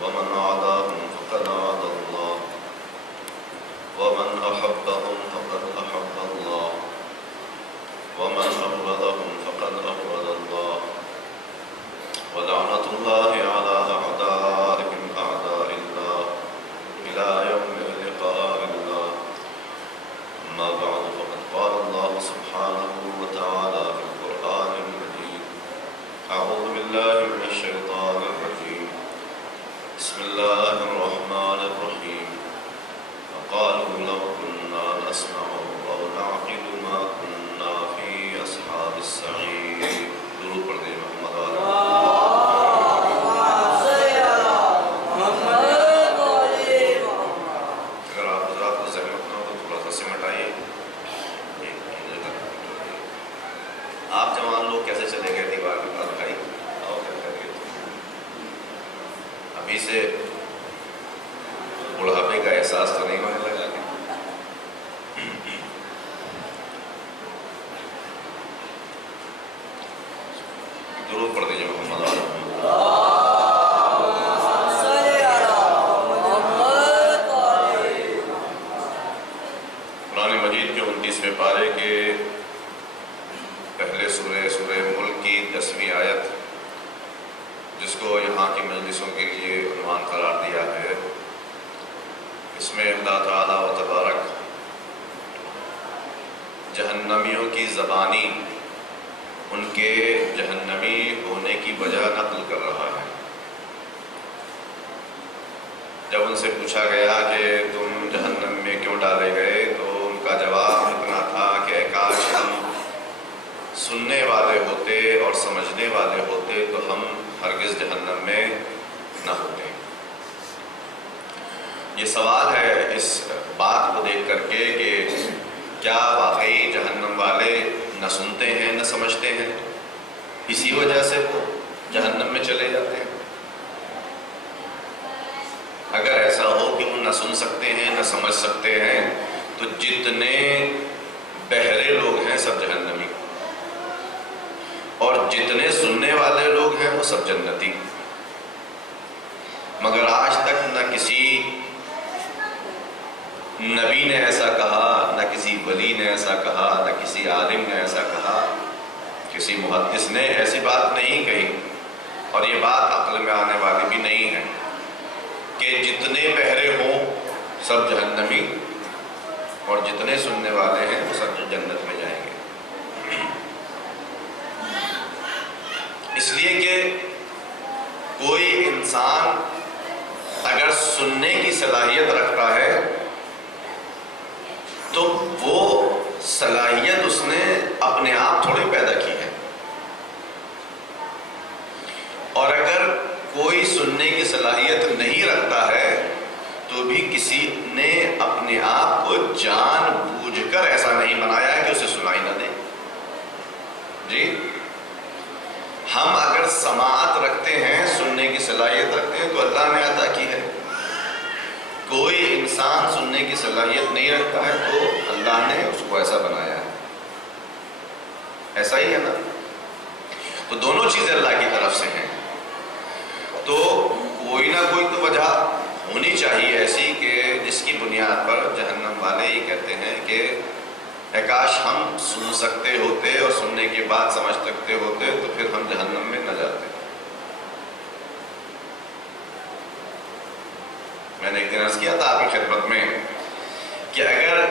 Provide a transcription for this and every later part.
ومن عاداهم فقد عاد الله ومن أحبهم فقد أحب الله ومن أبغضهم فقد أبغض الله ولعنة الله على أعدائهم أعداء الله إلى يوم لقاء الله. أما بعد فقد قال الله سبحانه وتعالى في القرآن المجيد: أعوذ بالله من الشيطان الرجيم. بسم الله الرحمن الرحيم. وقالوا لو كنا نسمع أو نعقل ما كنا في أصحاب السعير. درود پڑھ دیں محمد والا. اگر آپ حضرات کو زحمت نہ ہو تو تھوڑا سا سمٹ آئیے. آپ جوان لوگ کیسے چلے گئے دیوار کے پاس بھائی؟ آؤ کیا کر کے ابھی سے بڑھاپے کا احساس تو نہیں ہونے لگا. درود پڑھ دیجیے محمد والا. قرآن مجید کے 29ویں پارے کے پہلے سورہ ملک کی 10ویں آیت، جس کو یہاں کی مجلسوں کے لیے عنوان قرار دیا ہے، اس میں اللہ تعالیٰ و تبارک جہنمیوں کی زبانی ان کے جہنمی ہونے کی وجہ نقل کر رہا ہے. جب ان سے پوچھا گیا کہ تم جہنم میں کیوں ڈالے گئے، تو ان کا جواب اتنا تھا کہ کاش ہم سننے والے ہوتے اور سمجھنے والے ہوتے تو ہم ہرگز جہنم میں نہ ہوتے. یہ سوال ہے اس بات کو دیکھ کر کے کہ کیا واقعی جہنم والے نہ سنتے ہیں نہ سمجھتے ہیں، اسی وجہ سے وہ جہنم میں چلے جاتے ہیں؟ اگر ایسا ہو کہ وہ نہ سن سکتے ہیں نہ سمجھ سکتے ہیں تو جتنے بہرے لوگ ہیں سب جہنمی، اور جتنے سننے والے لوگ ہیں وہ سب جنتی. مگر آج تک نہ کسی نبی نے ایسا کہا، نہ کسی ولی نے ایسا کہا، نہ کسی عالم نے ایسا کہا، کسی محدث نے ایسی بات نہیں کہی، اور یہ بات عقل میں آنے والی بھی نہیں ہے کہ جتنے بہرے ہوں سب جہنمی اور جتنے سننے والے ہیں وہ سب جنت میں جائیں گے. اس لیے کہ کوئی انسان اگر سننے کی صلاحیت رکھتا ہے تو وہ صلاحیت اس نے اپنے آپ تھوڑی پیدا کی ہے، اور اگر کوئی سننے کی صلاحیت نہیں رکھتا ہے تو بھی کسی نے اپنے آپ کو جان بوجھ کر ایسا نہیں بنایا ہے کہ اسے سنائی نہ دے. جی، ہم اگر سماعت رکھتے ہیں، سننے کی صلاحیت رکھتے ہیں تو اللہ نے عطا کی ہے. کوئی انسان سننے کی صلاحیت نہیں رکھتا ہے تو اللہ نے اس کو ایسا بنایا ہے. ایسا ہی ہے نا؟ تو دونوں چیزیں اللہ کی طرف سے ہیں. تو کوئی نہ کوئی تو وجہ ہونی چاہیے ایسی کہ جس کی بنیاد پر جہنم والے یہ کہتے ہیں کہ اے کاش ہم سن سکتے ہوتے اور سننے کے بعد سمجھ سکتے ہوتے تو پھر ہم جہنم میں نہ جاتے. میں نے ایک دن عرض کیا تھا آپ کی خدمت میں کہ اگر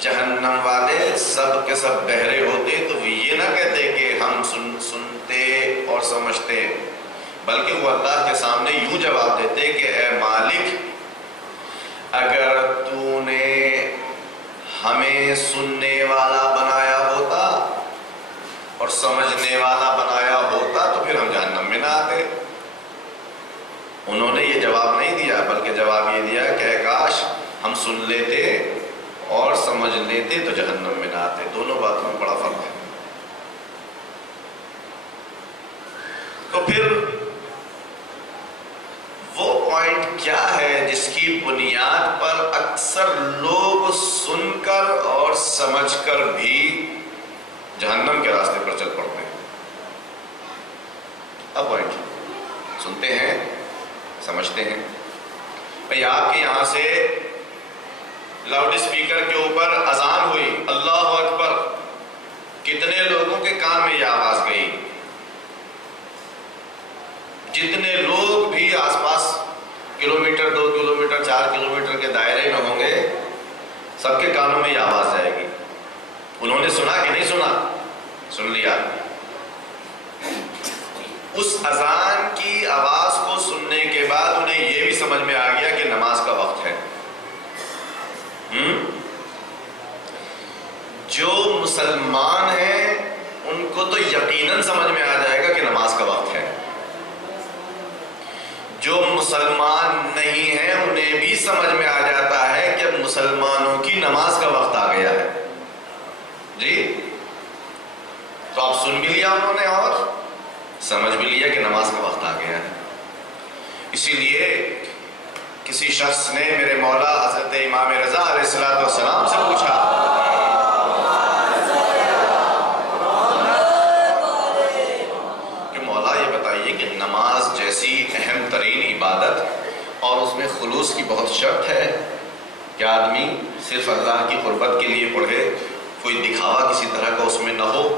جہنم والے سب کے سب بہرے ہوتے تو وہ یہ نہ کہتے کہ ہم سنتے اور سمجھتے، بلکہ وہ اللہ کے سامنے یوں جواب دیتے کہ اے مالک، اگر تو نے ہمیں سننے والا بنایا ہوتا اور سمجھنے والا بنایا ہوتا تو پھر ہم جہنم میں نہ آتے. انہوں نے یہ جواب نہیں دیا، بلکہ جواب یہ دیا کہ اے کاش ہم سن لیتے اور سمجھ لیتے تو جہنم میں نہ آتے. دونوں باتوں میں بڑا فرق ہے. تو پھر وہ پوائنٹ کیا ہے جس کی بنیاد پر اکثر لوگ سن کر اور سمجھ کر بھی جہنم کے راستے پر چل پڑتے ہیں؟ اب پوائنٹ سنتے ہیں، سمجھتے ہیں؟ بھئی آپ کے یہاں سے لاؤڈ اسپیکر کے اوپر اذان ہوئی، اللہ اکبر، کتنے لوگوں کے کان میں یہ آواز گئی؟ جتنے لوگ بھی آس پاس کلومیٹر، 2 کلومیٹر، 4 کلومیٹر کے دائرے میں ہوں گے، سب کے کانوں میں یہ آواز جائے گی۔ انہوں نے سنا کہ نہیں سنا؟ سن لیا۔ اس اذان کی آواز کو سننے کے بعد انہیں یہ بھی سمجھ میں آ گیا کہ نماز کا وقت ہے۔ جو مسلمان ہیں ان کو تو یقیناً سمجھ میں آ جائے گا کہ نماز کا وقت ہے۔ جو مسلمان نہیں ہیں انہیں بھی سمجھ میں آ جاتا ہے کہ مسلمانوں کی نماز کا وقت آ گیا ہے۔ جی تو آپ سن بھی لیا انہوں نے اور سمجھ بھی لیا کہ نماز کا وقت آ گیا ہے۔ اسی لیے کسی شخص نے میرے مولا حضرت امام رضا علیہ السلام سے پوچھا کہ مولا یہ بتائیے کہ نماز جیسی اہم ترین عبادت اور اس میں خلوص کی بہت شرط ہے کہ آدمی صرف اللہ کی قربت کے لیے پڑھے، کوئی دکھاوا کسی طرح کا اس میں نہ ہو،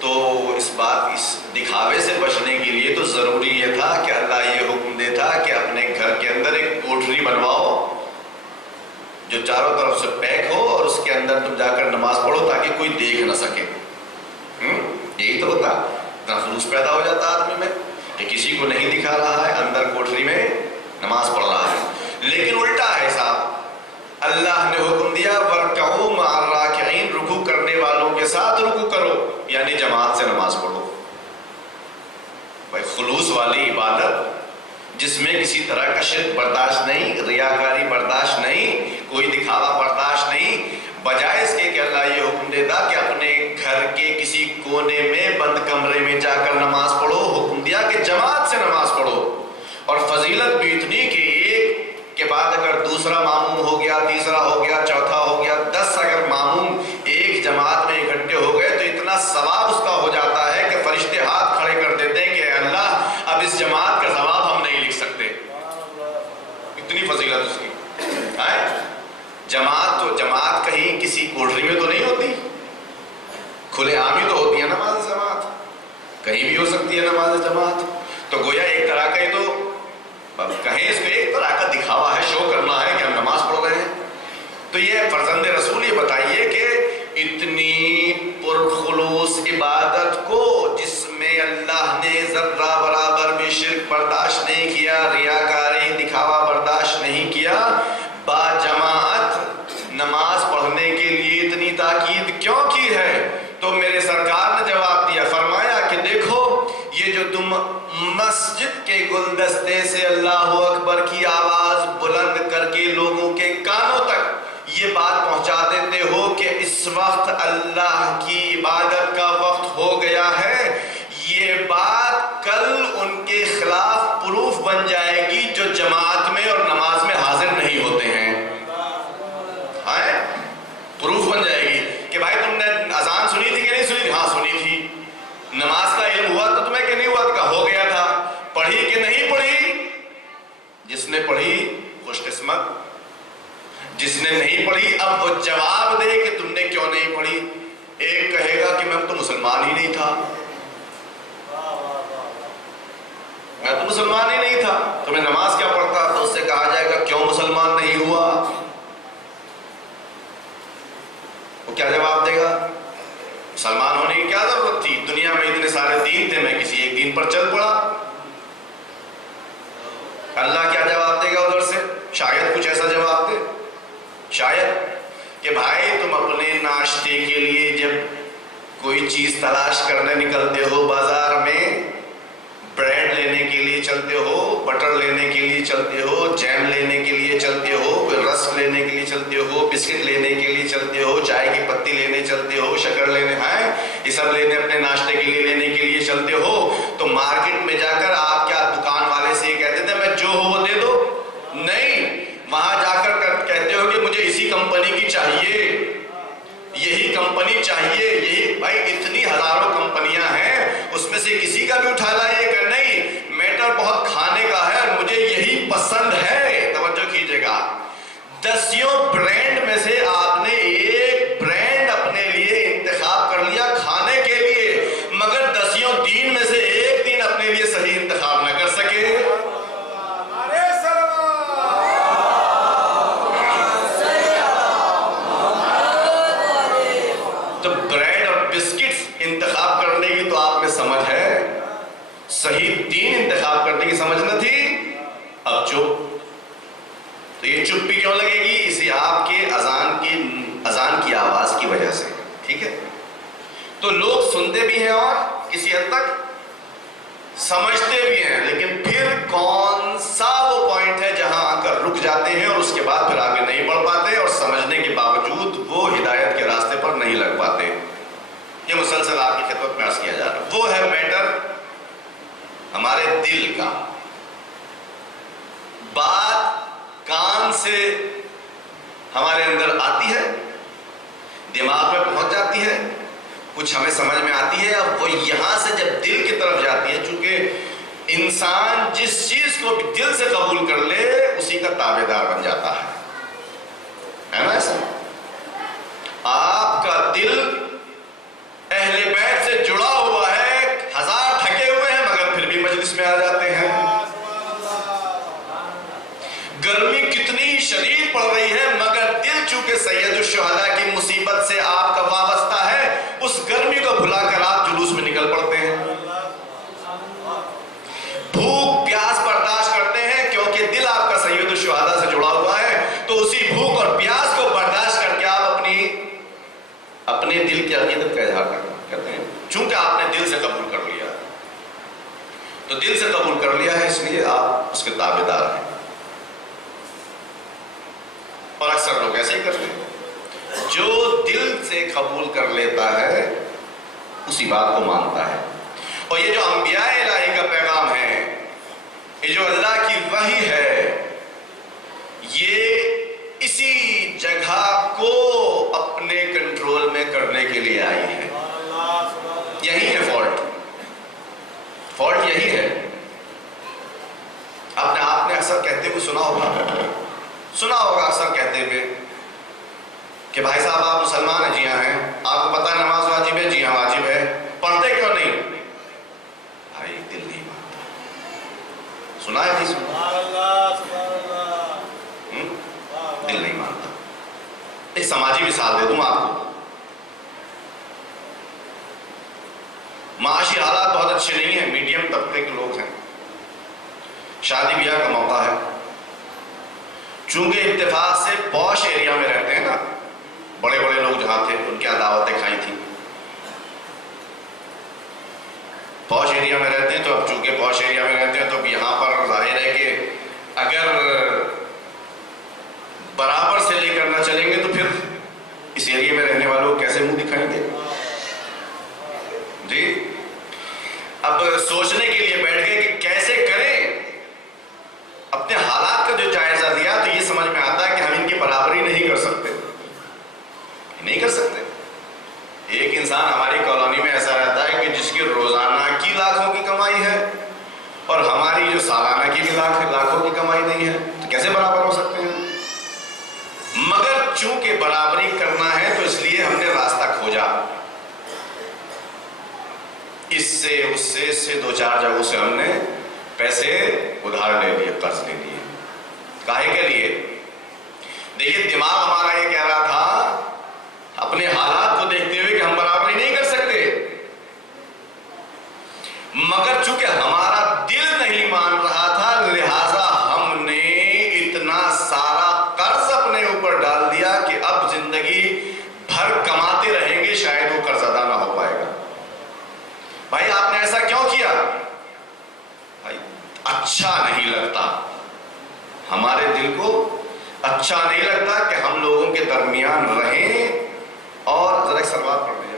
تو اس دکھاوے سے بچنے کے لیے تو ضروری یہ تھا کہ اللہ یہ حکم دیتا کہ اپنے گھر کے اندر ایک کوٹری بنواؤ جو چاروں طرف سے پیک ہو اور اس کے اندر تم جا کر نماز پڑھو تاکہ کوئی دیکھ نہ سکے۔ یہی تو ہوتا، اتنا خلوص پیدا ہو جاتا آدمی میں کہ کسی کو نہیں دکھا رہا ہے، اندر کوٹری میں نماز پڑھ رہا ہے۔ لیکن الٹا ہے صاحب، اللہ نے حکم دیا وَارْكَعُوا مَعَ الرَّاكِعِينَ، رکوع کرنے والوں کے ساتھ رکوع کرو، یعنی جماعت سے نماز پڑھو۔ بھائی خلوص والی عبادت جس میں کسی طرح کا شرک برداشت نہیں، ریاکاری برداشت نہیں، کوئی دکھاوا برداشت نہیں، بجائے اس کے کہ اللہ یہ حکم دیتا کہ اپنے گھر کے کسی کونے میں بند کمرے میں جا کر نماز پڑھو، حکم دیا کہ جماعت سے نماز پڑھو۔ اور فضیلت بھی اتنی کہ ایک کے بعد اگر دوسرا ماموم ہو گیا، تیسرا ہو گیا، چوتھا ہو گیا، 10 اگر ماموم ایک جماعت میں اکٹھے ہو گئے تو اتنا ثواب اس کا ہو جاتا ہے کہ فرشتے ہاتھ کھڑے کر دیتے ہیں کہ اے اللہ اب اس جماعت کا ثواب ہم نہیں لکھ سکتے، اتنی فضیلت اس کی۔ جماعت کہیں کسی کوٹری میں تو نہیں ہوتی، کھلے عام ہی تو ہوتی ہے نماز جماعت، کہیں بھی ہو سکتی ہے نماز جماعت۔ تو گویا ایک طرح کا ہی تو کہیں اس کو ایک طرح کا دکھاوا ہے، شو کرنا ہے کہ ہم نماز پڑھ رہے ہیں۔ تو یہ فرزند رسول یہ بتائیے کہ اتنی پرخلوص عبادت کو جس میں اللہ نے ذرہ برابر بھی شرک برداشت نہیں کیا، ریاکاری دکھاوا برداشت نہیں کیا، با جماعت نماز پڑھنے کے لیے اتنی تاکید کیوں کی ہے؟ تو میرے سرکار نے جواب دیا، فرمایا کہ دیکھو یہ جو تم مسجد کے گلدستے سے اللہ اکبر کی آواز بلند کر کے لوگوں کے کانوں تک یہ بات پہنچا دیتے ہو کہ اس وقت اللہ کی عبادت کا وقت ہو گیا ہے، یہ بات کل ان کے خلاف پروف بن جائے گی جو جماعت میں اور نماز میں حاضر نہیں ہوتے ہیں۔ پروف بن جائے گی کہ بھائی تم نے اذان سنی تھی کہ نہیں سنی تھی؟ ہاں سنی تھی۔ نماز کا علم ہوا تو تمہیں کہ نہیں ہوا؟ کہ ہو گیا تھا۔ پڑھی کہ نہیں پڑھی؟ جس نے پڑھی خوش قسمت، جس نے نہیں پڑھی اب وہ جواب دے کہ تم نے کیوں نہیں پڑھی۔ ایک کہے گا کہ میں تو مسلمان ہی نہیں تھا، میں تو مسلمان ہی نہیں تھا، تو میں نماز کیا پڑھتا؟ تو اس سے کہا جائے گا کیوں مسلمان نہیں ہوا؟ وہ کیا جواب دے گا؟ مسلمان ہونے کی کیا ضرورت تھی؟ دنیا میں اتنے سارے دین تھے، میں کسی ایک دین پر چل پڑا۔ اللہ کیا جواب دے گا ادھر سے؟ شاید کچھ ایسا جواب دے، شاید کہ بھائی تم اپنے ناشتے کے لیے جب کوئی چیز تلاش کرنے نکلتے ہو بازار میں، بریڈ لینے کے لیے چلتے ہو، بٹر لینے کے لیے چلتے ہو، جیم لینے کے لیے چلتے ہو، رسک لینے کے لیے چلتے ہو، بسکٹ لینے کے لیے چلتے ہو، چائے کی پتی لینے چلتے ہو، شکر لینے ہیں، یہ سب لینے اپنے ناشتے کے لیے لینے کے لیے چلتے ہو، تو مارکیٹ میں جا کر آپ کیا دکان والے سے یہ کہتے تھے میں جو ہو وہ دے دو؟ نہیں، وہاں جا کر کہتے ہو کہ مجھے اسی کمپنی کی چاہیے، یہی کمپنی چاہیے، یہی۔ بھائی اتنی ہزاروں کمپنیاں ہیں، اس میں سے کسی کا بھی اٹھا لائیے کہ نہیں میٹر بہت کھانے کا ہے اور اب چپ. تو یہ چپی کیوں لگے گی؟ اسی آپ کے اذان کی آواز کی وجہ سے. ٹھیک ہے. تو لوگ سنتے بھی ہیں اور کسی حد تک سمجھتے بھی ہیں، لیکن پھر کون سا وہ پوائنٹ ہے جہاں آ کر رک جاتے ہیں اور اس کے بعد پھر آگے نہیں بڑھ پاتے، اور سمجھنے کے باوجود وہ ہدایت کے راستے پر نہیں لگ پاتے. یہ مسلسل آپ کی خدمت میں عرض کیا جا رہا ہے. وہ ہے میٹر ہمارے دل کا. بات کان سے ہمارے اندر آتی ہے، دماغ میں پہنچ جاتی ہے، کچھ ہمیں سمجھ میں آتی ہے، اب وہ یہاں سے جب دل کی طرف جاتی ہے، چونکہ انسان جس چیز کو بھی دل سے قبول کر لے اسی کا تابع دار بن جاتا ہے نا ایسا؟ آپ کا دل اہل بیت سے جڑا ہوا ہے، ہزار تھکے ہوئے ہیں مگر پھر بھی مجلس میں آ جاتے ہیں. گرمی کتنی شدید پڑ رہی ہے مگر دل چونکہ سید الشہداء کی مصیبت سے آپ کا وابستہ ہے، اس گرمی کو بھلا کر آپ جلوس میں نکل پڑتے ہیں. بھوک پیاس برداشت کرتے ہیں کیونکہ دل آپ کا سید الشہداء سے جڑا ہوا ہے، تو اسی بھوک اور پیاس کو برداشت کر کے آپ اپنے دل کی عقیدت کا اظہار کرتے ہیں. چونکہ آپ نے دل سے قبول کر لیا، تو دل سے قبول کر لیا ہے اس لیے آپ اس کے تابع دار ہیں. اور اکثر لوگ ایسے ہی کرتے ہیں، جو دل سے قبول کر لیتا ہے اسی بات کو مانتا ہے. اور یہ جو انبیاء الہی کا پیغام ہے، یہ جو اللہ کی وحی ہے، یہ اسی جگہ کو اپنے کنٹرول میں کرنے کے لیے آئی ہے. یہی ہے فالٹ یہی ہے. آپ نے اکثر کہتے ہوئے سنا ہوگا اکثر کہتے ہوئے کہ بھائی صاحب آپ مسلمان ہیں؟ جی ہاں ہیں. آپ کو پتہ ہے نماز واجب ہے؟ جی ہاں واجب ہے. پڑھتے کیوں نہیں؟ بھائی دل نہیں مانتا. سنا ہے جی؟ دل نہیں مانتا. ایک سماجی مثال دے دوں آپ کو. معاشی حالات بہت اچھے نہیں ہیں، میڈیم طبقے کے لوگ ہیں، شادی بیاہ کا موقع ہے. چونکہ اتفاق سے پوش ایریا میں رہتے ہیں نا، بڑے بڑے لوگ جہاں تھے ان کی دعوتیں کھائی تھی. پوش ایریا میں رہتے ہیں تو اب چونکہ پوش ایریا میں رہتے ہیں تو اب یہاں پر ظاہر ہے کہ اگر برابر سے لے کر نہ چلیں گے تو پھر اس ایریا میں رہنے والوں کیسے منہ دکھائیں گے؟ جی اب سوچنے کے لیے بیٹھ گئے کہ کیسے کریں. اپنے حالات کا جو جائزہ لیا تو یہ سمجھ میں آتا ہے کہ ہم ان کی برابری نہیں کر سکتے. ایک انسان ہماری کالونی میں ایسا رہتا ہے کہ جس کی روزانہ کی لاکھوں کی کمائی ہے اور ہماری جو سالانہ کی بھی لاکھوں کی کمائی نہیں ہے، تو کیسے برابر ہو سکتے ہیں؟ مگر چونکہ برابری کرنا ہے تو اس لیے ہم نے راستہ کھوجا. اس سے دو چار جگہوں سے ہم نے پیسے ادھار لے لیے، قرض لے لیے. کاہے کے لیے؟ دیکھیے دماغ ہمارا یہ کہہ رہا تھا اپنے حالات کو دیکھتے ہوئے کہ ہم برابری نہیں کر سکتے، مگر چونکہ ہمارا دل نہیں مان رہا تھا لہذا ہم نے اتنا سارا قرض اپنے اوپر ڈال دیا کہ اب زندگی بھر کماتے رہیں گے، شاید وہ قرض ادا نہ ہو پائے گا. بھائی آپ نے ایسا کیوں کیا؟ بھائی اچھا نہیں لگتا، ہمارے دل کو اچھا نہیں لگتا کہ ہم لوگوں کے درمیان رہیں. اور ذرا ایک سلوات پڑھ دیجیے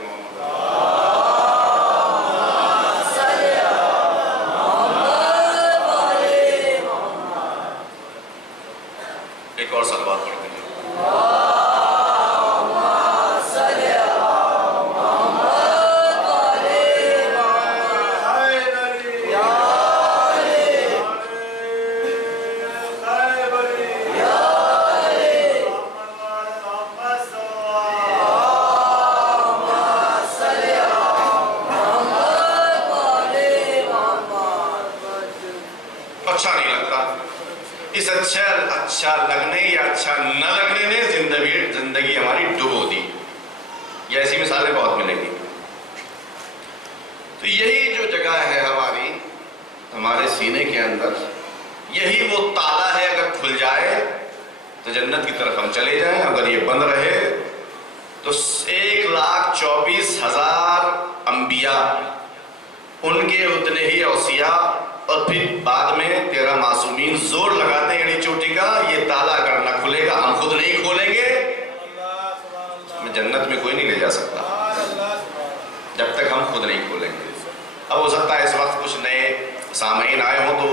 ایک اور سلوات پڑھ دیجیے. اچھا لگنے یا اچھا نہ لگنے نے زندگی ہماری ڈبو دی. یہ ایسی مثالیں بہت ملیں گی. تو یہی جو جگہ ہے ہمارے سینے کے اندر، یہی وہ تالا ہے، اگر کھل جائے تو جنت کی طرف ہم چلے جائیں، اگر یہ بند رہے تو 1,24,000 انبیاء، ان کے اتنے ہی اوصیاء، اور پھر بعد میں 13 معصومین زور لگاتے ہیں اڑی چوٹی کا، یہ تالا اگر نہ کھلے گا ہم خود نہیں کھولیں گے، ہمیں جنت میں کوئی نہیں لے جا سکتا جب تک ہم خود نہیں کھولیں گے۔ اب ہو سکتا ہے اس وقت کچھ نئے سامعین آئے ہوں تو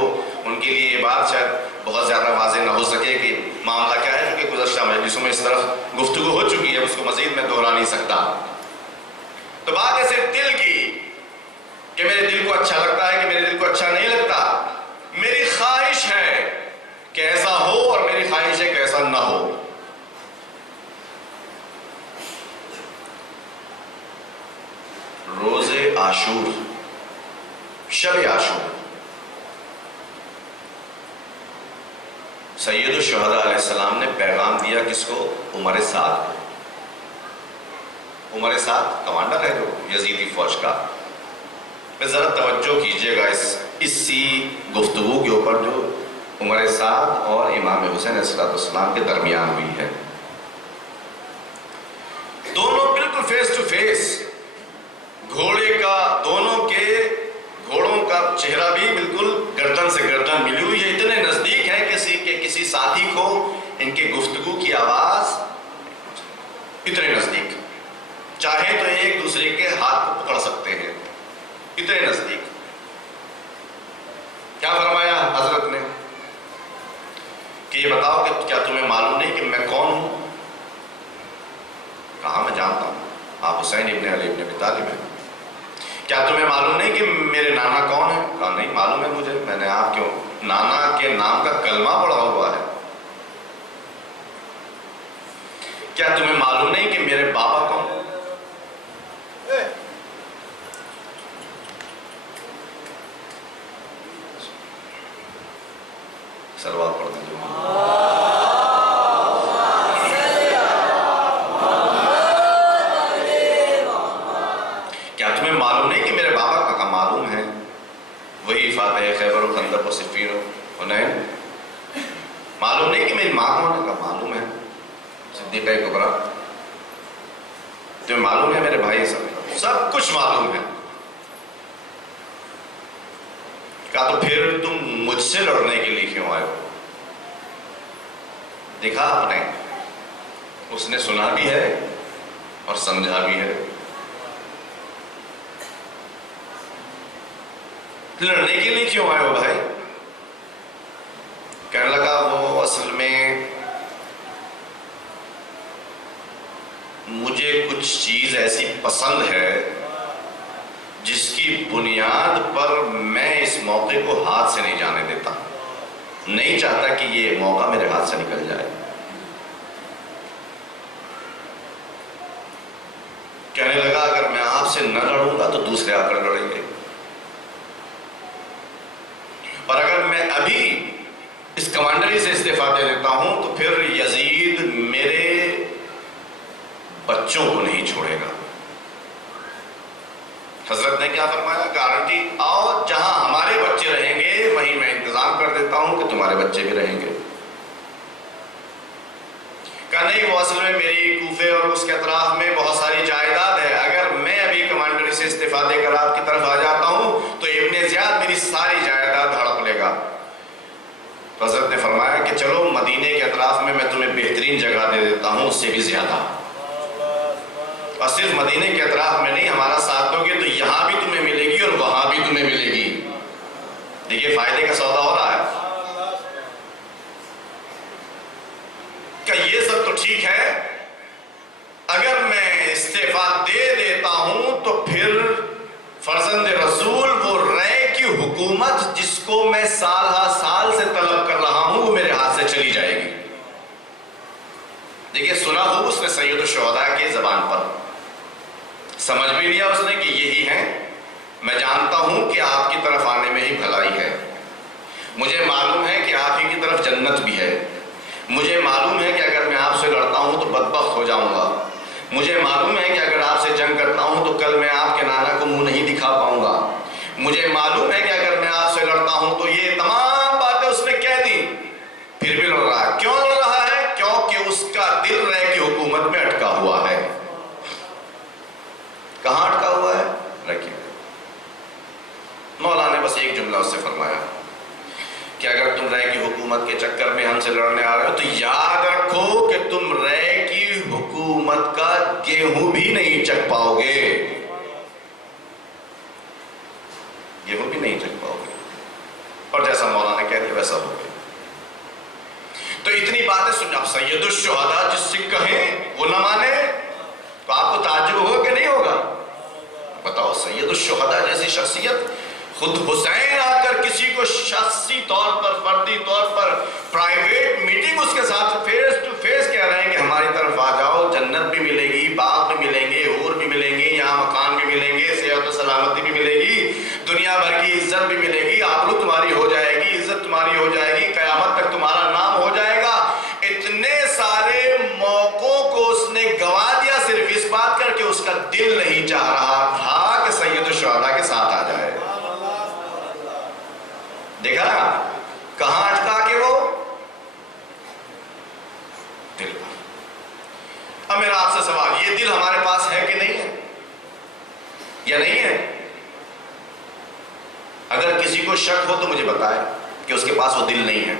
ان کے لیے یہ بات شاید بہت زیادہ واضح نہ ہو سکے کہ معاملہ کیا ہے، کیونکہ گزشتہ مجلسوں میں اس طرف گفتگو ہو چکی ہے، اس کو مزید میں دہرا نہیں سکتا۔ تو بات ہے صرف دل کی کہ میرے دل کو اچھا لگتا ہے کہ میرے دل کو اچھا نہیں لگتا، میری خواہش ہے کہ ایسا ہو اور میری خواہش ہے کہ ایسا نہ ہو۔ روز عاشور، شب عاشور، سید الشہداء علیہ السلام نے پیغام دیا کس کو؟ عمر سعد کو۔ عمر سعد کمانڈر ہے جو یزیدی فوج کا۔ میں ذرا توجہ کیجئے گا اسی گفتگو کے اوپر جو عمر سعد اور امام حسین علیہ السلام کے درمیان ہوئی ہے۔ دونوں بالکل فیس ٹو فیس، گھوڑے کا، دونوں کے گھوڑوں کا چہرہ بھی بالکل گردن سے گردن ملی ہوئی ہے، اتنے نزدیک ہے کسی ساتھی کو ان کے گفتگو کی آواز اتنے نزدیک، چاہے تو ایک دوسرے کے ہاتھ کو پکڑ سکتے ہیں، اتنے نزدیک۔ کیا فرمایا حضرت نے کہ یہ بتاؤ کہ کیا تمہیں معلوم نہیں کہ میں کون ہوں؟ کہا میں جانتا ہوں، آپ حسین ابن علی ابن ابی طالب ہیں۔ کیا تمہیں معلوم نہیں کہ میرے نانا کون ہے؟ کہا نہیں معلوم ہے مجھے، میں نے آپ کیوں نانا کے نام کا کلمہ پڑھا ہوا ہے۔ کیا تمہیں معلوم نہیں کہ میرے بابا کون ہے؟ سلوات پڑھ دیجیے۔ کیا تمہیں معلوم نہیں کہ میرے بابا کا معلوم ہے؟ وہی فاتح خیبر و خندق و صفین و حنین۔ معلوم نہیں کہ میری ماں کون ہے؟ کا معلوم ہے، صدیقہ کبریٰ۔ تمہیں معلوم ہے میرے بھائی؟ سب کچھ معلوم ہے۔ کہا تو پھر تم مجھ سے لڑنے کے لیے کیوں آئے ہو؟ دیکھا آپ نے، اس نے سنا بھی ہے اور سمجھا بھی ہے۔ لڑنے کے لیے کیوں آئے ہو بھائی؟ کہنے لگا وہ اصل میں مجھے کچھ چیز ایسی پسند ہے جس کی بنیاد پر میں اس موقع کو ہاتھ سے نہیں جانے دیتا، نہیں چاہتا کہ یہ موقع میرے ہاتھ سے نکل جائے۔ کہنے لگا اگر میں آپ سے نہ لڑوں گا تو دوسرے آ کر لڑیں گے، اور اگر میں ابھی اس کمانڈری سے استعفیٰ دے دیتا ہوں تو پھر یزید میرے بچوں کو نہیں چھوڑے گا۔ حضرت نے کیا فرمایا؟ گارنٹی آؤ، جہاں ہمارے بچے رہیں گے وہیں میں انتظام کر دیتا ہوں کہ تمہارے بچے بھی رہیں گے۔ کہا نہیں، وہ اصل میں میری کوفے اور اس کے اطراف میں بہت ساری جائیداد ہے، اگر میں ابھی کمانڈری سے استعفیٰ دے کر آپ کی طرف آ جاتا ہوں تو ابن زیاد میری ساری جائیداد ہڑپ لے گا۔ حضرت نے فرمایا کہ چلو مدینے کے اطراف میں تمہیں بہترین جگہ دے دیتا ہوں، اس سے بھی زیادہ، اور صرف مدینے کے اطراف میں نہیں، ہمارا ساتھ دو گے تو یہاں بھی تمہیں ملے گی اور وہاں بھی تمہیں ملے گی۔ دیکھیے فائدے کا سودا ہو رہا ہے۔ کہ یہ سب تو ٹھیک ہے، اگر میں استعفیٰ دے دیتا ہوں تو پھر فرزند رسول وہ رے کی حکومت جس کو میں سال ہا سال سے طلب کر رہا ہوں وہ میرے ہاتھ سے چلی جائے گی۔ دیکھیے سنا ہو اس نے سید الشہداء کی زبان پر، سمجھ بھی لیا اس نے کہ یہی ہے۔ میں جانتا ہوں کہ آپ کی طرف آنے میں ہی بھلائی ہے، مجھے معلوم ہے کہ آپ ہی کی طرف جنت بھی ہے، مجھے معلوم ہے کہ اگر میں آپ سے لڑتا ہوں تو بدبخت ہو جاؤں گا، مجھے معلوم ہے کہ اگر آپ سے جنگ کرتا ہوں تو کل میں آپ کے نانا کو منہ نہیں دکھا پاؤں گا، مجھے معلوم ہے کہ اگر میں آپ سے لڑتا ہوں تو یہ تمام باتیں اس نے کہہ کیوں لڑ رہا ہے؟ کیونکہ اس کا دل رے کی حکومت میں اٹکا ہوا ہے. کہاں اٹکا ہوا ہے؟ رے کی. مولا نے بس ایک جملہ اس سے فرمایا کہ اگر تم رے کی حکومت کے چکر میں ہم سے لڑنے آ رہے ہو تو یاد رکھو کہ تم رے کی حکومت کا گیہوں بھی نہیں چکھ پاؤ گے. گیہوں بھی نہیں چکھ پاؤ گے. اور جیسا مولا نے کہہ دیا ویسا ہو گیا. تو اتنی باتیں سن. اب سید الشہداء جس سے کہیں وہ نہ مانے تو آپ کو تعجب ہوگا کہ نہیں ہوگا؟ بتاؤ، سید الشہداء جیسی شخصیت، خود حسین آ کر کسی کو شخصی طور پر، فردی طور پر پرائیویٹ میٹنگ اس کے ساتھ فیس ٹو فیس کہہ رہے ہیں کہ ہماری طرف آ جاؤ، جنت بھی ملے گی، باغ بھی ملیں گے، حور بھی ملیں گے، یہاں مکان بھی ملیں گے، صحت و سلامتی بھی ملے گی، دنیا بھر کی عزت بھی ملے گی، آبرو تمہاری ہو جائے گی، عزت تمہاری ہو جائے گی، قیامت تک تمہارا نام ہو جائے گا. اتنے سارے موقعوں کو اس نے گوا دیا صرف اس بات کر کے اس کا دل نہیں چاہ رہا تھا کہ سید الشہداء کے ساتھ آ جائے. دیکھا نا کہاں اٹکا کہ وہ دل پر. اب میرا آپ سے سوال، یہ دل ہمارے پاس ہے کہ نہیں ہے یا نہیں ہے؟ اگر کسی کو شک ہو تو مجھے بتائے کہ اس کے پاس وہ دل نہیں ہے.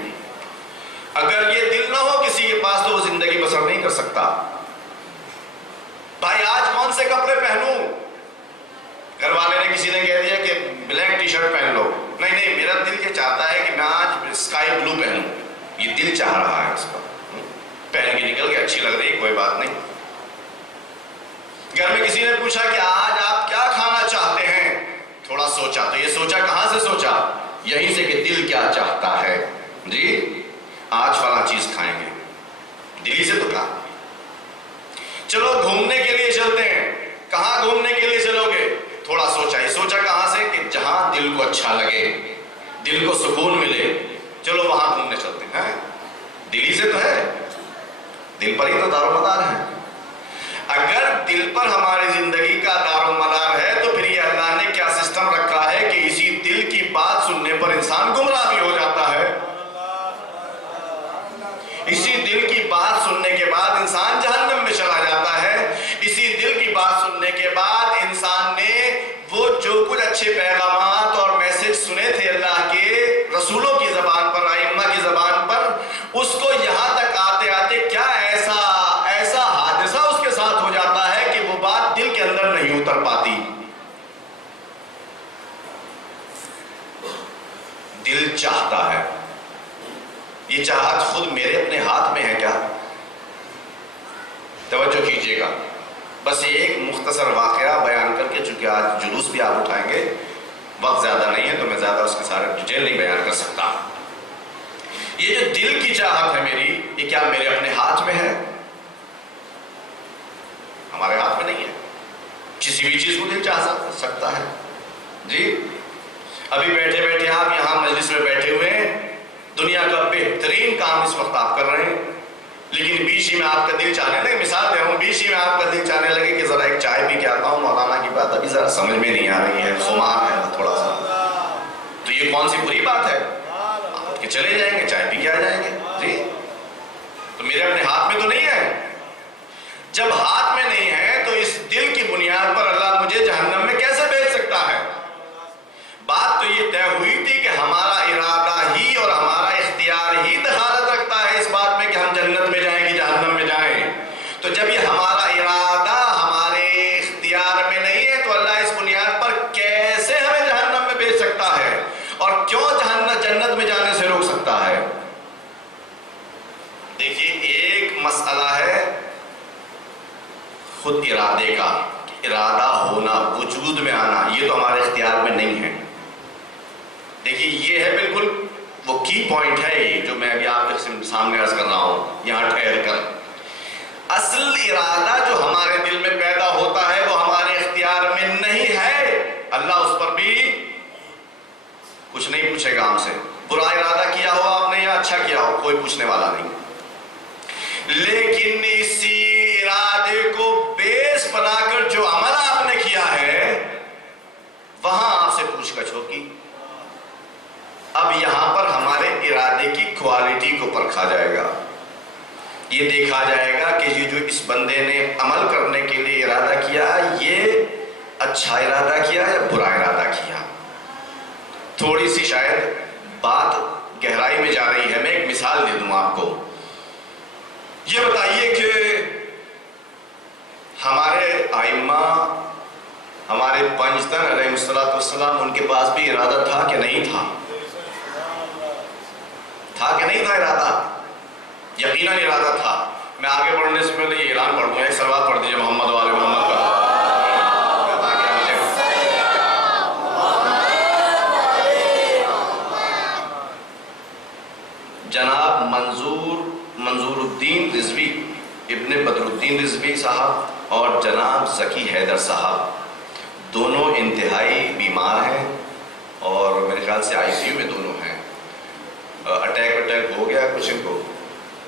اگر یہ دل نہ ہو کسی کے پاس تو وہ زندگی بسر نہیں کر سکتا. بھائی آج کون سے کپڑے پہنوں؟ گھر والے نے کسی نے کہہ دیا کہ بلیک ٹی شرٹ پہن لو. نہیں، میرا دل یہ چاہتا ہے کہ میں آج اسکائی بلو پہنوں. یہ دل چاہ رہا ہے اس کا. پہن کے نکل کے اچھی لگ رہی، کوئی بات نہیں. گھر میں کسی نے پوچھا کہ آج آپ کیا کھانا چاہتے ہیں؟ تھوڑا سوچا. تو یہ سوچا کہاں سے سوچا؟ یہیں سے کہ دل کیا چاہتا ہے. جی آج فلاں چیز کھائیں گے، دلی سے تو کہا. چلو گھومنے کے لیے چلتے ہیں. کہاں گھومنے کے لیے چلو گے؟ تھوڑا سوچا. یہ سوچا کہاں سے؟ کہ جہاں دل کو اچھا لگے، دل کو سکون ملے، چلو وہاں گھومنے چلتے ہیں. دلی سے تو ہے، دل پر ہی تو دار و مدار ہے. اگر دل پر ہماری زندگی کا دار و مدار ہے تو پھر یہ اللہ نے کیا سسٹم رکھا ہے کہ اسی دل کی بات سننے پر انسان گمراہ بھی ہو جاتا ہے. اسی دل کی بات سننے کے بعد انسان جہنم میں چلا جاتا ہے. اسی دل کی بات سننے کے بعد انسان نے وہ جو کچھ اچھے پیغامات اور میسج سنے تھے اللہ کے رسولوں کی زبان پر، ائمہ کی زبان پر، اس کو یہاں تک آتے آتے کیا ایسا حادثہ اس کے ساتھ ہو جاتا ہے کہ وہ بات دل کے اندر نہیں اتر پاتی. دل چاہتا ہے. یہ چاہت خود میرے اپنے ہاتھ میں ہے کیا؟ توجہ کیجئے گا. بس یہ ایک مختصر واقعہ بیان کر کے، چونکہ آج جلوس بھی آپ اٹھائیں گے، وقت زیادہ نہیں ہے تو میں زیادہ اس کے سارے ڈیٹیل نہیں بیان کر سکتا. یہ جو دل کی چاہت ہے میری، یہ کیا میرے اپنے ہاتھ میں ہے؟ ہمارے ہاتھ میں نہیں ہے. کسی بھی چیز کو دل چاہ سکتا ہے. جی ابھی بیٹھے بیٹھے آپ یہاں مجلس میں بیٹھے ہوئے ہیں، دنیا کا بہترین کام اس وقت آپ کر رہے ہیں، لیکن بیچ ہی میں آپ کا دل چاہنے لگے، مثال دے رہا ہوں، بیچ ہی میں آپ کا دل چاہنے لگے کہ ذرا ایک چائے پی کے آتا ہوں، مولانا کی بات ابھی ذرا سمجھ میں نہیں آ رہی ہے، خمار ہے تھوڑا سا. تو یہ کون سی بری بات ہے؟ آپ اٹھ کے چلے جائیں گے، چائے پی کے آ جائیں گے. جی تو میرے اپنے ہاتھ میں تو نہیں ہے. جب ہاتھ میں نہیں ہے تو اس دل کی بنیاد پر اللہ مجھے جہنم میں کیسے بھیج سکتا ہے؟ بات تو یہ طے ہوئی تھی کہ ہمارا ارادہ ہی اور ہمارا اختیار ہی دخالت رکھتا ہے اس بات میں کہ ہم جنت میں جائیں کہ جہنم میں جائیں. تو جب یہ ہمارا ارادہ ہمارے اختیار میں نہیں ہے تو اللہ اس بنیاد پر کیسے ہمیں جہنم میں بھیج سکتا ہے اور کیوں جنت میں جانے سے روک سکتا ہے؟ دیکھیے ایک مسئلہ ہے خود ارادے کا، ارادہ ہونا، وجود میں آنا، یہ تو ہمارے اختیار میں نہیں ہے. دیکھیے یہ ہے بالکل وہ کی پوائنٹ ہے یہ جو میں ابھی آپ کے سامنے عرض کر رہا ہوں یہاں ٹھہر کر. اصل ارادہ جو ہمارے دل میں پیدا ہوتا ہے وہ ہمارے اختیار میں نہیں ہے. اللہ اس پر بھی کچھ نہیں پوچھے گا ہم سے. برا ارادہ کیا ہو آپ نے یا اچھا کیا ہو، کوئی پوچھنے والا نہیں. لیکن اسی ارادے کو بیس بنا کر جو عمل آپ نے کیا ہے وہاں آپ سے پوچھ گچھ ہوگی. اب یہاں پر ہمارے ارادے کی کوالٹی کو پرکھا جائے گا. یہ دیکھا جائے گا کہ یہ جو اس بندے نے عمل کرنے کے لیے ارادہ کیا یہ اچھا ارادہ کیا یا برا ارادہ کیا۔ تھوڑی سی شاید بات گہرائی میں جا رہی ہے، میں ایک مثال دے دوں آپ کو۔ یہ بتائیے کہ ہمارے ائمہ، ہمارے پنجتن علیہ السلام، ان کے پاس بھی ارادہ تھا کہ نہیں تھا؟ تھا کہ نہیں تھا ارادہ؟ یقیناً ارادہ تھا۔ میں آگے بڑھنے سے پہلے یہ اعلان پڑھ دوں، ایک صلوات پڑھ دیجیے محمد والے محمد کا۔ جناب منظور الدین رضوی، ابن بدر الدین رضوی صاحب اور جناب ذکی حیدر صاحب دونوں انتہائی بیمار ہیں اور میرے خیال سے آئی سی یو میں دونوں ہیں۔ اٹیک ہو گیا کچھ ان کو،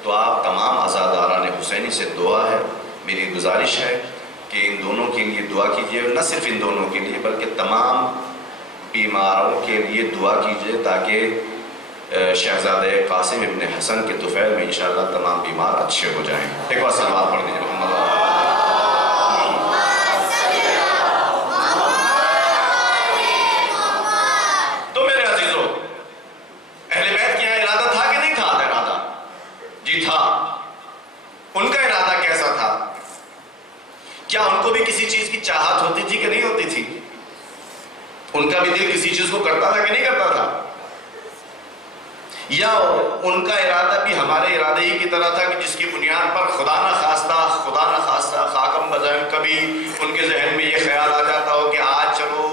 تو آپ تمام عزاداران حسینی سے دعا ہے، میری گزارش ہے کہ ان دونوں کے لیے دعا کیجیے، نہ صرف ان دونوں کے لیے بلکہ تمام بیماروں کے لیے دعا کیجیے تاکہ شہزادہ قاسم ابن حسن کے طفیل میں انشاءاللہ تمام بیمار اچھے ہو جائیں۔ ایک بار صلوات پڑھ دیجیے محمد والے۔ تو میرے عزیزوں، اہل بیت کیا ارادہ تھا کہ نہیں تھا؟ ارادہ جی تھا۔ ان کا ارادہ کیسا تھا؟ کیا ان کو بھی کسی چیز کی چاہت ہوتی تھی کہ نہیں ہوتی تھی؟ ان کا بھی دل کسی چیز کو کرتا تھا کہ نہیں کرتا تھا؟ یا ان کا ارادہ بھی ہمارے ارادے ہی کی طرح تھا کہ جس کی بنیاد پر خدا نہ خواستہ خاکم بزم کبھی ان کے ذہن میں یہ خیال آ جاتا ہو کہ آج چلو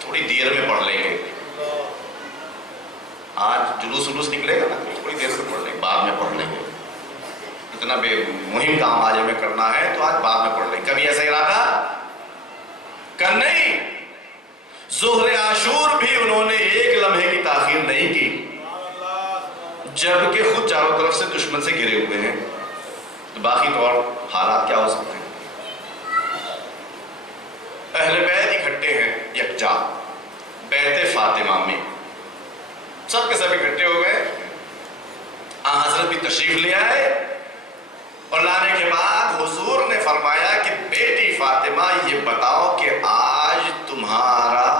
تھوڑی دیر میں پڑھ لیں گے، آج جلوس نکلے گا نا، تھوڑی دیر سے پڑھ لیں گے، بعد میں پڑھ لیں گے، اتنا بے مہم کام آج ہمیں کرنا ہے تو آج بعد میں پڑھ لیں گے۔ کبھی ایسا ارادہ کر نہیں۔ ظہر عاشور بھی انہوں نے ایک لمحے کی تاخیر نہیں کی، جبکہ خود چاروں طرف سے دشمن سے گھرے ہوئے ہیں، تو باقی طور حالات کیا ہو سکتے ہیں؟ اہل بیت اکٹھے ہیں یکجا بیت فاطمہ میں، سب کے سب اکٹھے ہو گئے، حضرت بھی تشریف لے آئے، اور لانے کے بعد حضور نے فرمایا کہ بیٹی فاطمہ یہ بتاؤ کہ آج تمہارا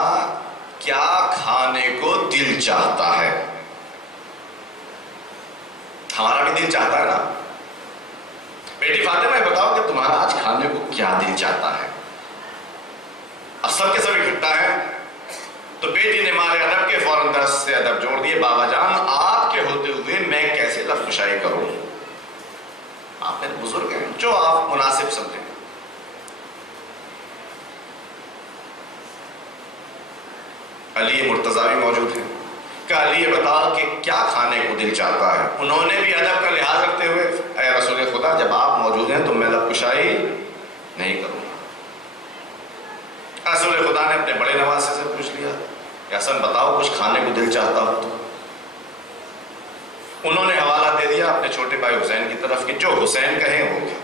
کیا کھانے کو دل چاہتا ہے؟ ہمارا بھی دل چاہتا ہے نا، بیٹی فاطمہ یہ بتاؤ کہ تمہارا آج کھانے کو کیا دل چاہتا ہے؟ اب سب کے سب اکٹھا ہے، تو بیٹی نے مارے ادب کے فوراً دس سے ادب جوڑ دیے، بابا جان آپ کے ہوتے ہوئے میں کیسے لفظ کشائی کروں؟ آپ میرے بزرگ ہیں، جو آپ مناسب سمجھیں۔ علی مرتضی بھی موجود ہیں، کہ علی یہ بتاؤ کہ کیا کھانے کو دل چاہتا ہے؟ انہوں نے بھی ادب کا لحاظ رکھتے ہوئے، اے رسول خدا جب آپ موجود ہیں تو میں لب کشائی نہیں کروں گا۔ رسول خدا نے اپنے بڑے نواسے سے پوچھ لیا کہ حسن بتاؤ کچھ کھانے کو دل چاہتا ہو تو؟ انہوں نے حوالہ دے دیا اپنے چھوٹے بھائی حسین کی طرف کہ جو حسین کہیں وہ کیا۔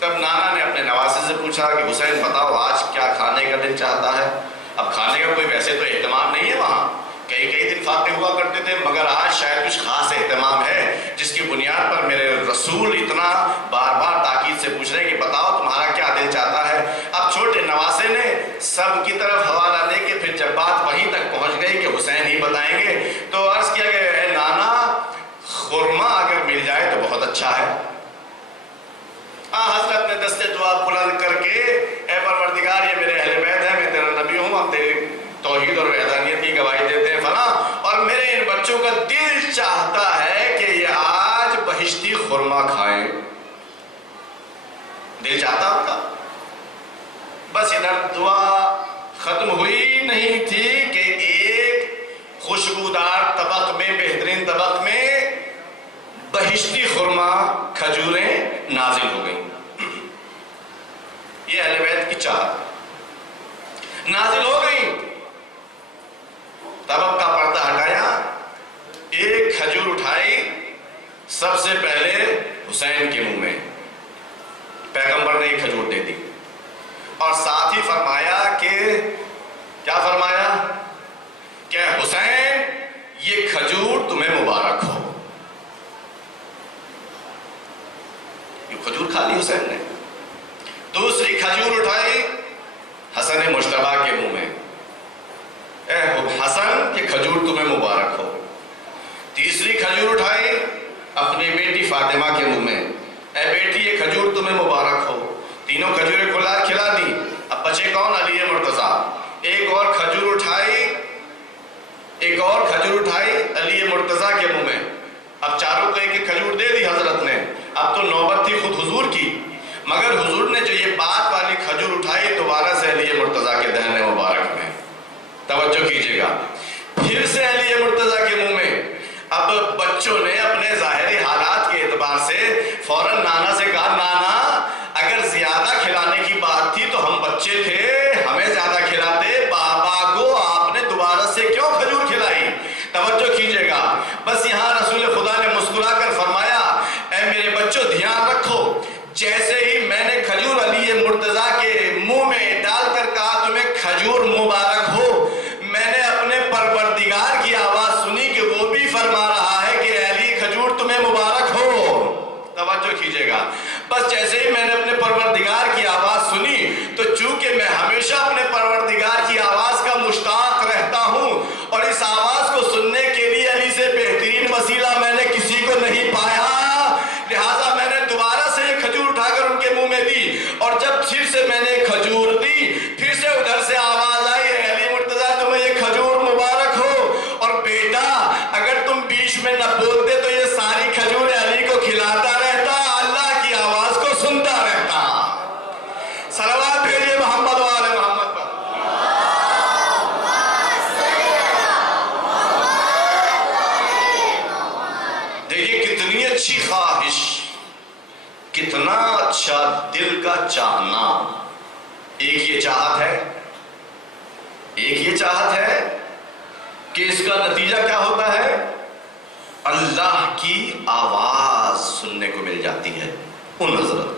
تب نانا نے اپنے نواسے سے پوچھا کہ حسین بتاؤ آج کیا کھانے کا دل چاہتا ہے؟ اب کھانے کا کوئی ویسے تو اہتمام نہیں ہے وہاں، کئی دن فاتح ہوا کرتے تھے، مگر آج شاید کچھ خاص اہتمام ہے جس کی بنیاد پر میرے رسول اتنا بار بار تاکید سے پوچھ رہے ہیں کہ بتاؤ تمہارا کیا دل چاہتا ہے۔ اب چھوٹے نواسے نے سب کی طرف حوالہ دے کے پھر جب بات وہیں تک پہنچ گئی کہ حسین ہی بتائیں گے تو عرض کیا کہ اے نانا خورما اگر مل جائے تو بہت اچھا ہے۔ حضرت نے دستے دعا بلند کر کے اے پروردگار یہ میرے اہل بیت ہیں، میں تیرا نبی ہوں، ہم تیری توحید اور وحدانیت کی گواہی دیتے ہیں فلاں، اور میرے ان بچوں کا دل چاہتا ہے کہ یہ آج بہشتی خورما کھائیں۔ دل چاہتا آپ کا؟ بس ادھر دعا ختم ہوئی نہیں تھی کہ ایک خوشبودار طبق میں، بہترین طبق میں بہشتی خورما کھجوریں نازل ہو گئیں۔ یہ اہل بیت کی چاہت نازل ہو گئی۔ طبق کا پردہ ہٹایا، ایک کھجور اٹھائی، سب سے پہلے حسین کے منہ میں، پیغمبر نے ایک کھجور دے دی، اور ساتھ ہی فرمایا کہ کیا فرمایا کہ حسین یہ کھجور تمہیں مبارک ہو۔ حسین نے. دوسری کھجور اٹھائی حسن مجتبیٰ کے منہ میں، اے حسن یہ کھجور تمہیں مبارک ہو. تیسری کھجور اٹھائی اپنی بیٹی فاطمہ کے منہ میں، اے بیٹی یہ کھجور تمہیں مبارک ہو. تینوں کھجوریں کھلا دی. اب بچے کون؟ علی مرتضیٰ. ایک اور کھجور اٹھائی علی مرتضیٰ کے منہ میں. اب چاروں کو ایک ایک کھجور دے دی حضرت نے. اب تو نوبت تھی خود حضور کی، مگر حضور نے جو یہ بات والی کھجور اٹھائی دوبارہ سے علی مرتضیٰ کے دہن مبارک میں. توجہ کیجئے گا، پھر سے علی مرتضیٰ کے منہ میں. اب بچوں نے اپنے ظاہری حالات کے اعتبار سے فوراً نانا سے کہا، نانا اگر زیادہ کھلانے کی بات تھی تو ہم بچے تھے، ہمیں زیادہ کھلاتے، بابا کو آپ نے دوبارہ سے کیوں کھجور کھلائی؟ توجہ کیجئے گا. بس یہاں رسول خدا نے مسکرا کر فرمایا، اے میرے بچوں دھیان رکھو، جیسے ہی میں نے کھجور علی مرتضیٰ کے منہ میں ڈال کر کہا تمہیں کھجور مبارک ہو، میں نے اپنے پروردگار کی آواز سنی کہ وہ بھی فرما رہا ہے کہ علی کھجور تمہیں مبارک ہو. توجہ کیجئے گا. بس جیسے ہی میں نے اپنے پروردگار کی آواز سنی تو چونکہ میں ہمیشہ اپنے پروردگار کی آواز کا مشتاق رہتا ہوں اور اس آواز کو سننے کے لیے علی سے بہترین وسیلہ میں نے کسی کو نہیں پایا، لہٰذا میں نے دوبارہ سے یہ کھجور اٹھا کر ان کے منہ میں دی. اور جب پھر سے میں نے کھجور دی، پھر سے ادھر سے آواز آئی، علی مرتضیٰ تمہیں یہ کھجور مبارک ہو. اور بیٹا اگر تم بیچ میں نہ بولتے تو یہ ساری کھجور علی کو کھلاتا رہتا، اللہ کی آواز کو سنتا رہتا. صلوات بھیجئے محمد و آل محمد پر. دیکھیے کتنی اچھی خواہش، کتنا اچھا دل کا چاہنا. ایک یہ چاہت ہے کہ اس کا نتیجہ کیا ہوتا ہے؟ اللہ کی آواز سننے کو مل جاتی ہے ان حضرت کو.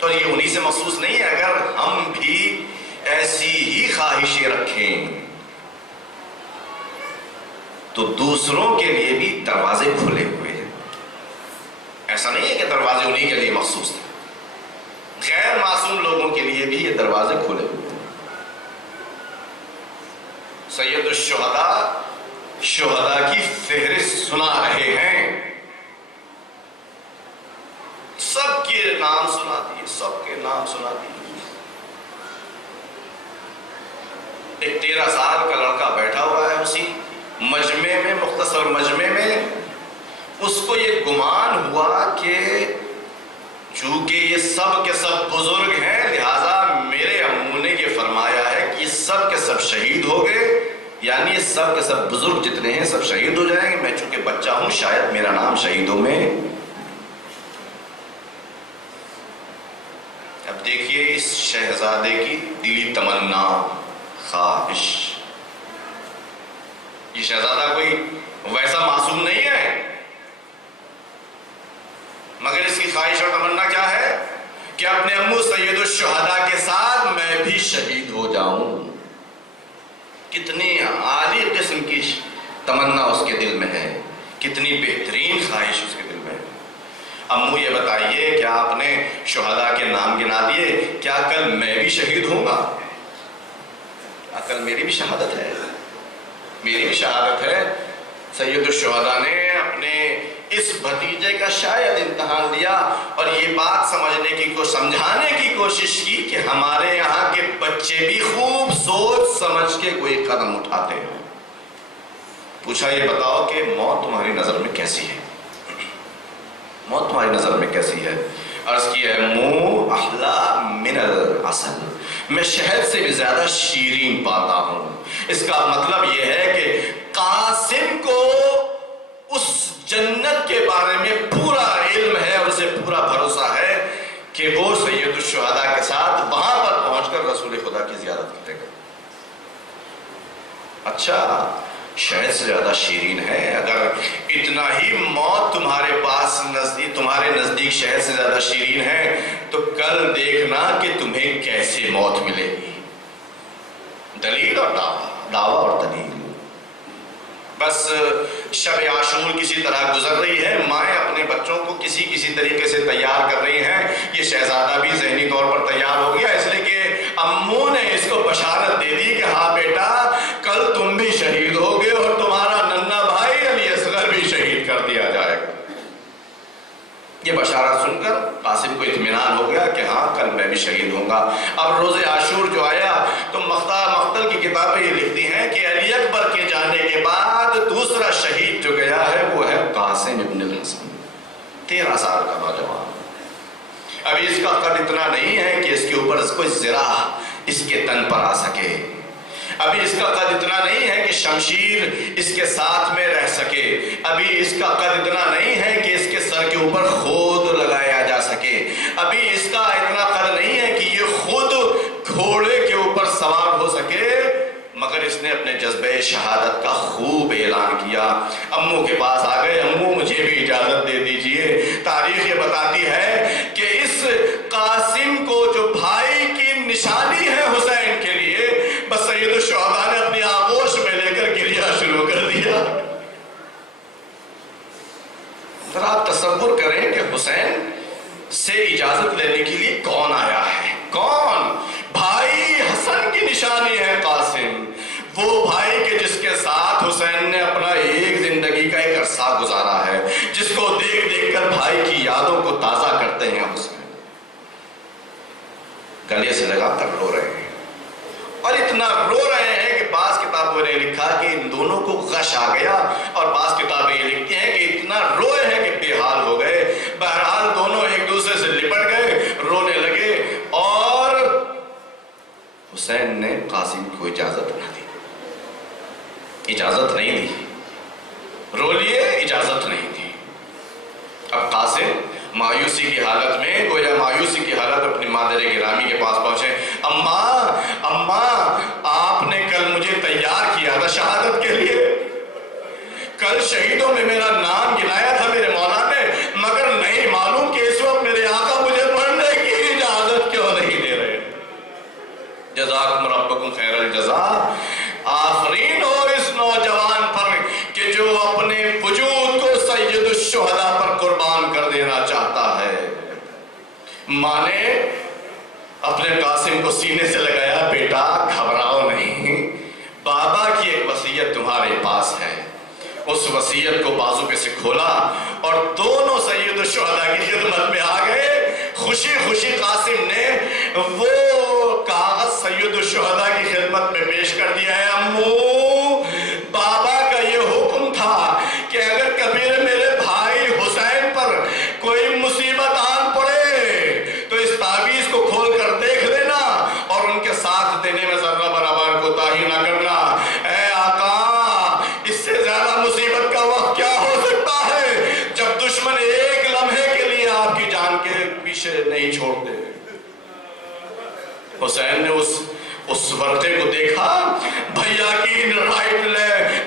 اور یہ انہی سے مخصوص نہیں ہے. اگر ہم بھی ایسی ہی خواہشیں رکھیں تو دوسروں کے لیے بھی دروازے کھلے ہوئے ہیں. ایسا نہیں ہے کہ دروازے انہی کے لیے مخصوص ہیں، غیر معصوم لوگوں کے لیے بھی یہ دروازے کھلے ہوئے ہیں. سید الشہداء شہداء کی فہرست سنا رہے ہیں، سب کے نام سنا دیے. ایک 13 سال کا لڑکا بیٹھا ہوا ہے اسی مجمع میں، مختصر مجمع میں. اس کو یہ گمان ہوا کہ چونکہ یہ سب کے سب بزرگ ہیں لہذا میرے امو نے یہ فرمایا ہے کہ یہ سب کے سب شہید ہو گئے، یعنی یہ سب کے سب بزرگ جتنے ہیں سب شہید ہو جائیں گے. میں چونکہ بچہ ہوں شاید میرا نام شہیدوں میں. اب دیکھیے اس شہزادے کی دلی تمنا، خواہش. یہ شہزادہ کوئی ویسا معصوم نہیں ہے، مگر اس کی خواہش اور تمنا کیا ہے کہ اپنے امو سید الشہداء کے ساتھ میں بھی شہید ہو جاؤں. کتنی عالی قسم کی تمنا اس کے دل میں ہے، کتنی بہترین خواہش اس کے دل میں ہے. امو یہ بتائیے کیا آپ نے شہداء کے نام گنا دیے، کیا کل میں بھی شہید ہوں گا؟ کل میری بھی شہادت ہے. سید الشہداء نے اپنے اس بھتیجے کا شاید امتحان لیا اور یہ بات سمجھانے کی کوشش کی کہ ہمارے یہاں کے بچے بھی خوب سوچ سمجھ کے کوئی قدم اٹھاتے ہیں. پوچھا یہ بتاؤ کہ موت تمہاری نظر میں کیسی ہے؟ موت تمہاری نظر میں کیسی ہے؟ عرض کی ہے منہ احلا من العسل، میں شہد سے بھی زیادہ شیرین پاتا ہوں. اس کا مطلب یہ ہے کہ قاسم کو اس جنت کے بارے میں پورا علم ہے اور اسے پورا بھروسہ ہے کہ وہ سید الشہداء کے ساتھ وہاں پر پہنچ کر رسول خدا کی زیارت کرے گا. اچھا شہد سے زیادہ شیرین ہے، اگر اتنا ہی موت تمہارے نزدیک شہد سے زیادہ شیرین ہے تو کل دیکھنا کہ تمہیں کیسے موت ملے گی. دلیل اور دعویٰ اور دلیل. بس شب عاشور کسی طرح گزر رہی ہے، مائیں اپنے بچوں کو کسی طریقے سے تیار کر رہی ہیں. یہ شہزادہ بھی ذہنی طور پر تیار ہو گیا، اس لیے کہ امو نے اس کو بشارت دے دی کہ ہاں بیٹا کل تم بھی شہید ہوگے اور تمہارا ننھا بھائی علی اصغر بھی شہید کر دیا جائے گا. یہ بشارت سن کر قاسم کو اطمینان ہو گیا کہ ہاں کل میں بھی شہید ہوں گا. اب روز عاشور جو آیا تو مقتل کی کتابیں یہ لکھتی ہیں کہ علی اکبر کے جانے کے بعد دوسرا شہید جو گیا ہے وہ ہے قاسم ابن الحسن، 13 سال کا نوجوان. ابھی اس کا قد اتنا نہیں ہے کہ اس کے اوپر کوئی زرہ اس کے تن پر آ سکے. ابھی اس کا قد اتنا نہیں ہے کہ شمشیر اس کے ساتھ میں رہ سکے. ابھی اس کا قد اتنا نہیں ہے کہ اس کے سر کے اوپر خود لگایا جا سکے. ابھی اس کا اتنا قد نہیں ہے کہ یہ خود گھوڑے کے اوپر سوار ہو سکے. مگر اس نے اپنے جذبہ شہادت کا خوب اعلان کیا. امو کے پاس آ گئے، امو مجھے بھی اجازت دے دیجئے. تاریخ یہ بتاتی ہے کہ اس قاسم کو جو بھائی کی نشانی ہے حسین کے لیے، بس سید الشہداء نے اپنی آغوش میں لے کر گریہ شروع کر دیا. ذرا آپ تصور کریں کہ حسین سے اجازت لینے کے لیے کون آیا ہے؟ کون؟ بھائی حسن کی نشانی ہے قاسم، وہ بھائی کے جس کے ساتھ حسین نے اپنا ایک زندگی کا ایک عرصہ گزارا ہے، جس کو دیکھ دیکھ کر بھائی کی یادوں کو تازہ کرتے ہیں. حسین گلے سے لگا کر رو رہے ہیں، اور اتنا رو رہے ہیں کہ بعض کتابوں نے لکھا کہ ان دونوں کو غش آ گیا، اور بعض کتابیں یہ لکھتی ہیں کہ اتنا روئے ہیں کہ بے حال ہو گئے. بہرحال دونوں ایک دوسرے سے لپٹ گئے، رونے لگے، اور حسین نے قاسم کو اجازت نہ دی. اجازت نہیں دی، رو لیے، اجازت نہیں دی. اب قاسم مایوسی کی حالت میں، گویا مایوسی کی حالت اپنی مادر گرامی کے پاس پہنچے. اماں آپ نے کل مجھے تیار کیا تھا شہادت کے لیے، کل شہیدوں میں میرا نام گنایا تھا میرے مولا نے، مگر نہیں معلوم کہ اس وقت میرے آقا مجھے پڑھنے کی اجازت کیوں نہیں دے رہے. جزاکم ربکم خیر الجزا. آفرین ہو اس نوجوان پر کہ جو اپنے وجود کو سید الشہداء پر قربان کر دینا چاہتا ہے. ماں نے اپنے قاسم کو سینے سے لگایا، بیٹا گھبراؤ نہیں، بابا کی ایک وصیت تمہارے پاس ہے. اس وصیت کو بازو پہ سے کھولا اور دونوں سید الشہداء کی خدمت میں آ گئے. خوشی خوشی قاسم نے وہ کاغذ سید الشہداء کی خدمت میں پیش کر دیا ہے. امو، بابا کا یہ حکم تھا کہ اگر کبھی میرے بھائی حسین پر کوئی مصیبت آن پڑے تو اس تعویذ کو کھول کر دیکھ لینا اور ان کے ساتھ دینے میں ذرہ برابر کوتاہی نہ کرنا. اے آقا، اس سے زیادہ مصیبت کا وقت کیا ہو سکتا ہے جب دشمن ایک لمحے کے لیے آپ کی جان کے پیچھے نہیں چھوڑتے. حسین نے اس ورقے کو دیکھا، بھیا کی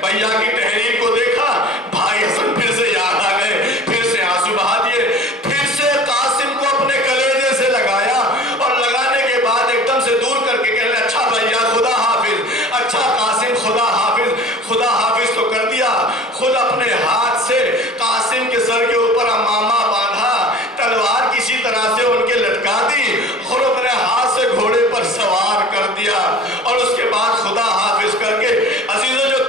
بھیا کی تحریر کو دیکھا، بھائی حسن پھر سے یاد آ گئے، پھر سے آنسو بہا دیے، پھر سے قاسم کو اپنے کلیجے سے لگایا، اور لگانے کے بعد ایک دم سے دور کر کے کہنے، اچھا بھیا خدا حافظ، اچھا قاسم خدا حافظ. خدا حافظ تو کر دیا، خود اپنے ہاتھ سے قاسم کے سر کے اوپر امامہ باندھا، تلوار کسی طرح سے ان کے لٹکا دی، اور اپنے ہاتھ سے گھوڑے پر سوار کر دیا، اور اس کے بعد خدا حافظ کر کے عزیزوں جو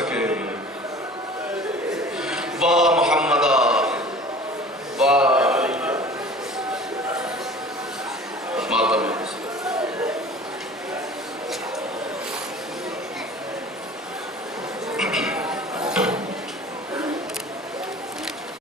سکے.